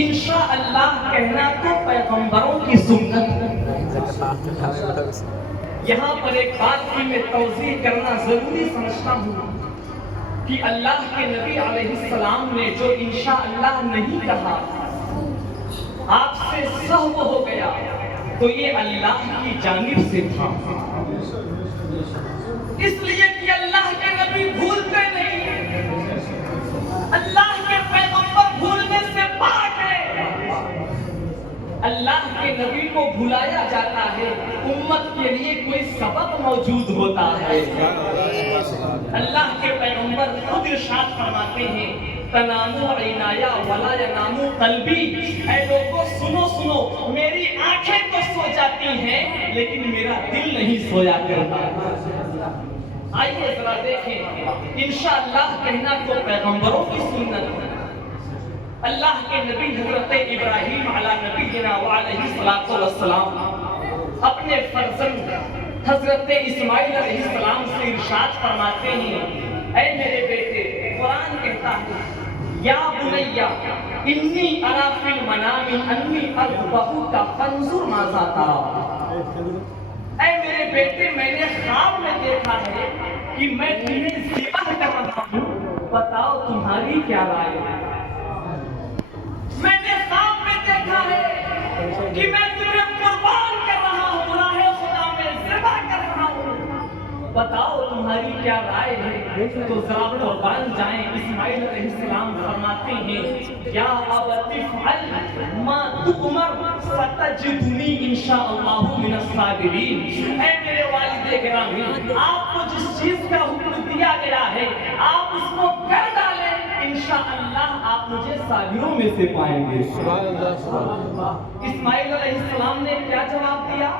انشاءاللہ کہنا تو پیغمبروں کی سنت ہے۔ یہاں پر ایک بات کی میں توضیح کرنا ضروری سمجھتا ہوں کہ اللہ کے نبی علیہ السلام نے جو انشاءاللہ نہیں کہا، آپ سے سہو ہو گیا، تو یہ اللہ کی جانب سے تھا، اس لیے کہ اللہ کے نبی بھولتے نہیں، اللہ کے پیغمبر بھولنے سے پاک ہے۔ اللہ کے نبی کو بھلایا جاتا ہے، امت کے لیے کوئی سبب موجود ہوتا ہے۔ اللہ کے پیغمبر خود ارشاد فرماتے ہیں، تنام عینایا ولا ینام قلبی، اے لوگوں سنو سنو، میری آنکھیں تو سو جاتی ہیں لیکن میرا دل نہیں سویا کرتا۔ آئیے ذرا دیکھیں، انشاءاللہ کہنا تو پیغمبروں کی سنت ہے۔ اللہ کے نبی حضرت ابراہیم علی نبینا وعلیہ الصلوۃ والسلام اپنے فرزند حضرت اسماعیل علیہ السلام سے ارشاد فرماتے ہیں، اے میرے بیٹے، قرآن کہتا ہے، یا بنیا انی ارا فی المنام انی اذبحک فانظر ماذا تری۔ اے میرے بیٹے، میں نے خواب میں دیکھا ہے کہ میں تمہیں ذبح کر رہا ہوں، بتاؤ تمہاری کیا رائے ہے۔ میں نے خواب میں دیکھا ہے کہ میں تمہیں قربان کر رہا ہوں، راہ خدا میں ذبح کر رہا ہوں، بتاؤ تمہاری کیا رائے ہے۔ تو ذرا قربان جائیں۔ اسماعیل علیہ السلام فرماتے ہیں، یا ابت افعل ما تؤمر ستجدنی انشاءاللہ من الصابرین۔ اے میرے والد گرامی، آپ کو جس چیز کا حکم دیا گیا ہے آپ اس کو کر ڈالیں، انشاءاللہ آپ مجھے صابروں میں سے پائیں گے۔ اسماعیل علیہ السلام نے کیا جواب دیا؟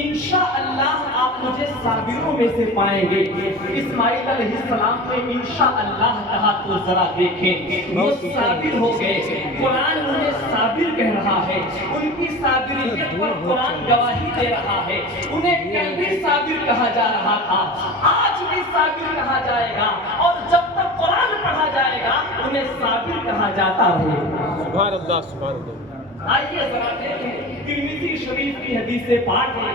انشاءاللہ آپ مجھے صابروں میں سے پائیں گے۔ اسماعیل علیہ السلام نے انشاءاللہ کہا تو ذرا دیکھیں، وہ صابر ہو گئے۔ قرآن انہیں صابر کہہ رہا ہے، ان کی صابریت پر قرآن گواہی دے رہا ہے۔ انہیں کل بھی صابر کہا جا رہا تھا، آج بھی صابر کہا جائے گا، اور جب تک قرآن پڑھا جائے گا انہیں صابر کہا جاتا ہے۔ سبحان اللہ، سبحان اللہ۔ آئیے ذرا دیکھیں، ترمذی شریف کی حدیث پاک ہے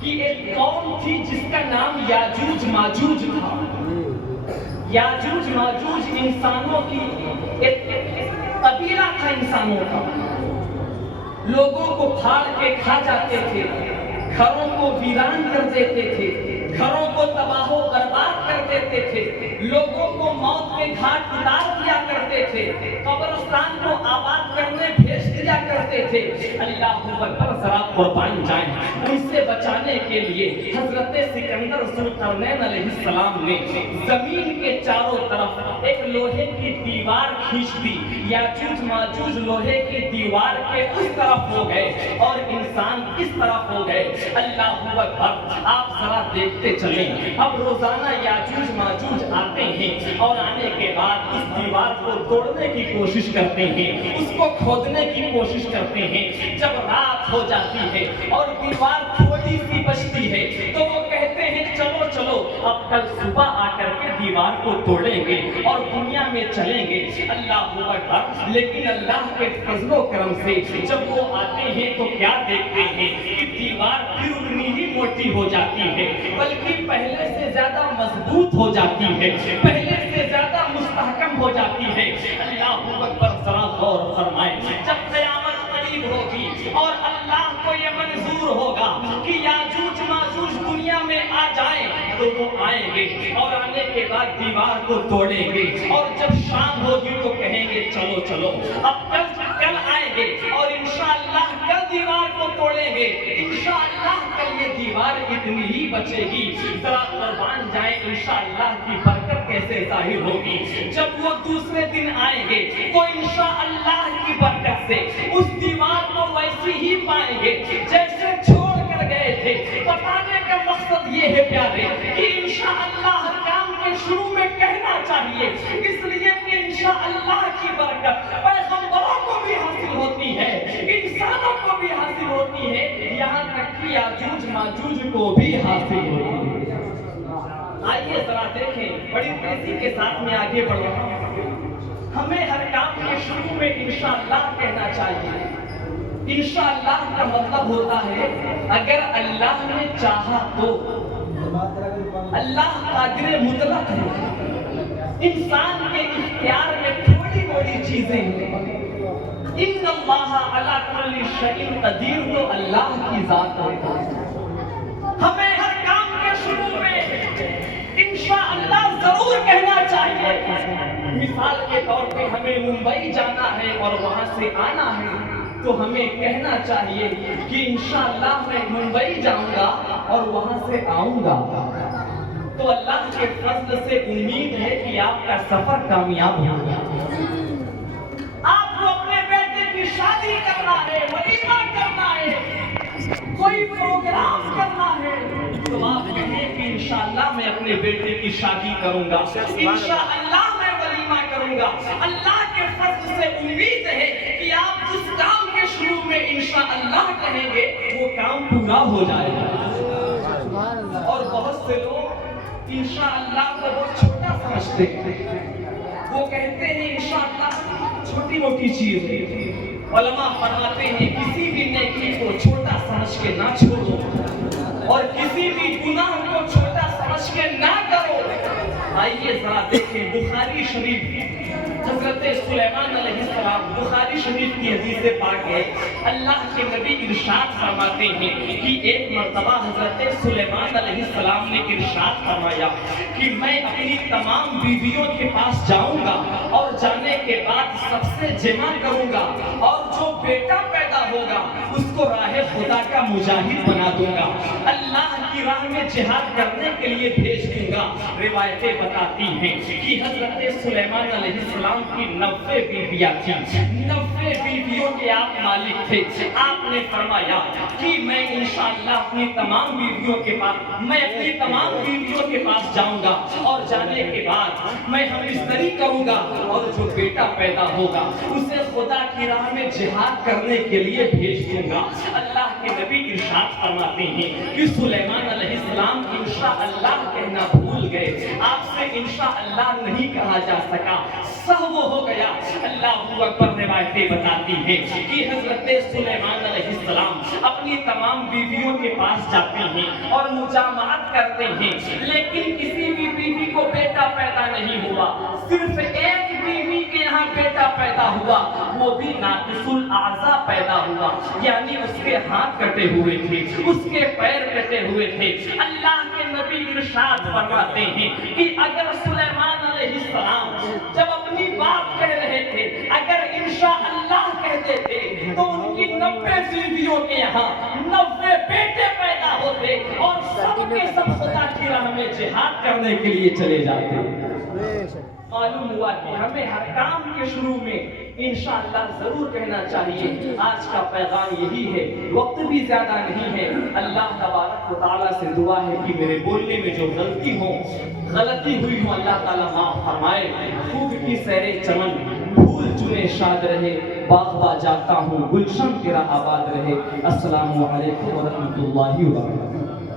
کہ ایک قوم تھی جس کا نام یاجوج ماجوج تھا۔ یاجوج ماجوج انسانوں کی ایک قبیلہ تھا، انسانوں کا۔ لوگوں کو پھاڑ کے کھا جاتے تھے، گھروں کو ویران کر دیتے تھے، گھروں کو تباہ و برباد کر دیتے تھے، لوگوں کو موت کے گھاٹ اتار دیا کرتے تھے، قبرستان کو آباد کرنے بھیج دیا کرتے تھے۔ اللہ اکبر، ذرا قربان جائیں۔ ان سے بچانے کے لیے حضرت سکندر ذوالقرنین علیہ السلام نے زمین کے چاروں طرف ایک لوہے کی دیوار کھینچ دی۔ یاجوج ماجوج لوہے کی دیوار کے اس طرف ہو گئے اور انسان اس طرف ہو گئے۔ اللہ اکبر، آپ ذرا دیکھتے چلیں، اب روزانہ یاجوج ماجوج آتے ہیں اور آنے کے بعد اس دیوار کو توڑنے کی کوشش کرتے ہیں، اس کو کھودنے کی کوشش کرتے ہیں۔ جب رات ہو جاتی ہے اور دیوار تھوڑی سی بچتی ہے تو وہ کہتے ہیں، چلو چلو اب کل صبح آ کر کے دیوار کو توڑیں گے اور دنیا میں چلیں گے۔ اللہ اکبر، لیکن اللہ کے فضل و کرم سے جب وہ آتے ہیں تو کیا دیکھتے ہیں کہ دیوار پھر اتنی ہی موٹی ہو جاتی ہے، بلکہ پہلے سے زیادہ مضبوط ہو جاتی ہے، پہلے سے زیادہ مستحکم ہو جاتی ہے۔ اللہ اکبر، ذرا غور فرمائیں، جب قیامت قریب ہوگی اور اللہ کو یہ منظور ہوگا کہ یاجوج ماجوج دنیا میں آ جائیں تو وہ آئیں گے اور آنے کے بعد دیوار کو توڑیں گے، اور جب شام ہوگی تو کہیں گے چلو چلو اب کل آئیں گے اور انشاءاللہ کل دیوار کو توڑیں گے، انشاءاللہ کل یہ دیوار اتنی ہی بچے گی۔ ذرا قربان جائیں، انشاءاللہ کی برکت کیسے ظاہر ہوگی۔ جب وہ دوسرے دن آئیں گے تو انشاءاللہ کی برکت سے اس دیوار کو ویسی ہی پائیں گے جیسے چھوڑ کر گئے تھے۔ بتانے کا مقصد یہ ہے پیارے کہ انشاءاللہ ہر کام کے شروع میں کہنا چاہیے، اس لیے کہ انشاءاللہ کی برکت پیغمبروں کو بھی حاصل ہوتی ہے، انسانوں کو بھی حاصل ہوتی ہے، یہاں تک کہ یاجوج ماجوج کو بھی حاصل ہوتی ہے۔ آئیے ذرا دیکھیں، بڑی تیزی کے ساتھ میں آگے بڑھ رہا ہوں۔ ہمیں ہر کام انشاءاللہ کہنا چاہیے. انشاءاللہ کا مطلب ہوتا ہے اگر اللہ نے چاہا تو. اللہ قادر مطلق ہے. انسان کے اختیار میں تھوڑی بڑی چیزیں ہیں. ان اللہ علی کل شیء قدیر تو اللہ کی ذات ہے. ہمیں ہر کام کے شروع میں انشاءاللہ ضرور کہنا چاہیے. مثال کے طور پہ ہمیں ممبئی جانا ہے اور وہاں سے آنا ہے تو ہمیں کہنا چاہیے کہ انشاءاللہ میں ممبئی جاؤں گا اور وہاں سے آؤں گا. تو اللہ کے فضل سے امید ہے کہ آپ کا سفر کامیاب ہوگا. آپ کو اپنے بیٹے کی شادی کرنا ہے, ولیمہ کرنا ہے, کوئی پروگرام کرنا ہے تو آپ کہیں کہ انشاءاللہ میں اپنے بیٹے کی شادی کروں گا, انشاءاللہ میں ولیمہ کروں گا. اللہ کے فضل سے امید ہے کہ آپ جس کام کے شروع میں انشاءاللہ کہیں گے وہ کام پورا ہو جائے گا. اور بہت سے لوگ انشاءاللہ کو بہت چھوٹا سمجھتے ہیں. وہ کہتے ہیں انشاءاللہ چھوٹی موٹی چیز ہے. علماء فرماتے ہیں کسی بھی نیکی کو چھوٹا سمجھ کے نہ چھوڑو اور کسی بھی گناہ کو چھوٹا سمجھ کے نہ کرو. آئیے ذرا دیکھیں بخاری شریف حضرت سلیمان علیہ السلام, بخاری شریف کی حدیث پاک ہے. اللہ کے نبی ارشاد فرماتے ہیں کہ ایک مرتبہ حضرت سلیمان علیہ السلام نے ارشاد فرمایا کہ میں اپنی تمام بیویوں کے پاس جاؤں گا اور جانے کے بعد سب سے جمع کروں گا اور جو بیٹا پیدا ہوگا اس کو راہ خدا کا مجاہد بنا دوں گا, اللہ کی راہ میں جہاد کرنے کے لیے بھیج دوں گا. روایتیں بتاتی ہیں کہ حضرت سلیمان علیہ السلام کی 90 بیویاں تھیں. 90 بیویوں کے آپ مالک تھے. آپ نے فرمایا کہ میں انشاءاللہ اپنی تمام بیویوں کے پاس جاؤں گا اور جانے کے بعد میں ہمشتری کروں گا اور جو بیٹا پیدا ہوگا اسے خدا کی راہ میں جہاد کرنے کے لیے بھیج دوں گا. اللہ کے نبی ارشاد فرماتے ہیں کہ سلیمان علیہ السلام انشاءاللہ کہنا بھول گئے. آپ سے انشاءاللہ نہیں کہا جا سکا, سہو ہو گیا. اللہ اکبر. روایتیں بتاتی ہیں کہ حضرت سلیمان علیہ السلام اپنی تمام بیویوں کے پاس جاتے ہیں اور مجامعت کرتے ہیں, لیکن کسی بھی بیوی کو بیٹا پیدا نہیں ہوا. صرف ایک بیوی کے یہاں بیٹا پیدا ہوا, وہ بھی ناقص الاعضاء پیدا ہوا, یعنی اس کے ہاتھ کٹے ہوئے تھے, اس کے پیر کٹے ہوئے تھے. اللہ کے نبی ارشاد فرماتے ہیں کہ اگر سلیمان علیہ السلام جب اپنی بات کہہ رہے تھے اگر انشاءاللہ کہتے تھے تو ان کی 90 بیویوں کے یہاں 90 بیٹے پیدا ہوتے اور سب کے سب خدا کی راہ میں جہاد کرنے کے لیے چلے جاتے. معلوم ہوا کہ ہمیں ہر کام کے شروع میں انشاءاللہ ضرور کہنا چاہیے. آج کا پیغام یہی ہے, وقت بھی زیادہ نہیں ہے. اللہ تبارک و تعالیٰ سے دعا ہے کہ میرے بولنے میں جو غلطی ہوئی ہو اللہ تعالیٰ معاف فرمائے. خوب کی سیر چمن پھول چنے شاد رہے, باغ با جاتا ہوں گلشن تیرا آباد رہے. السلام علیکم ورحمۃ اللہ وبرکاتہ.